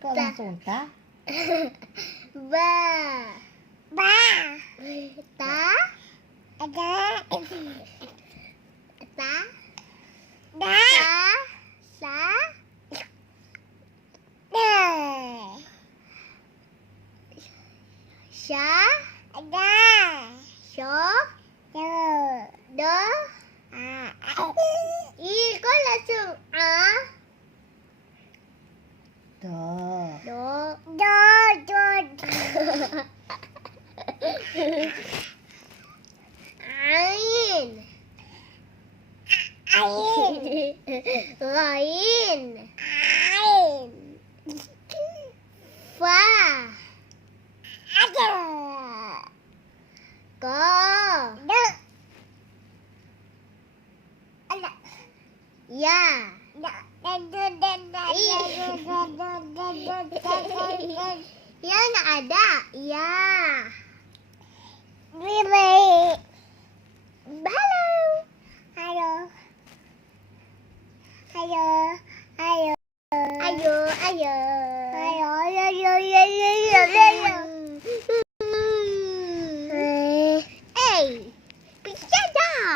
Kok langsung ta? Ba. Ba. Ta. Ada. Ta. Da. Sa. Da. Sya. Ada. Syo. Do. Kok langsung a? Do. Ain. Lain. Fa. Ko. Ya. Ya nggak ada. Ya. Halo. Ayo. Bisa dah.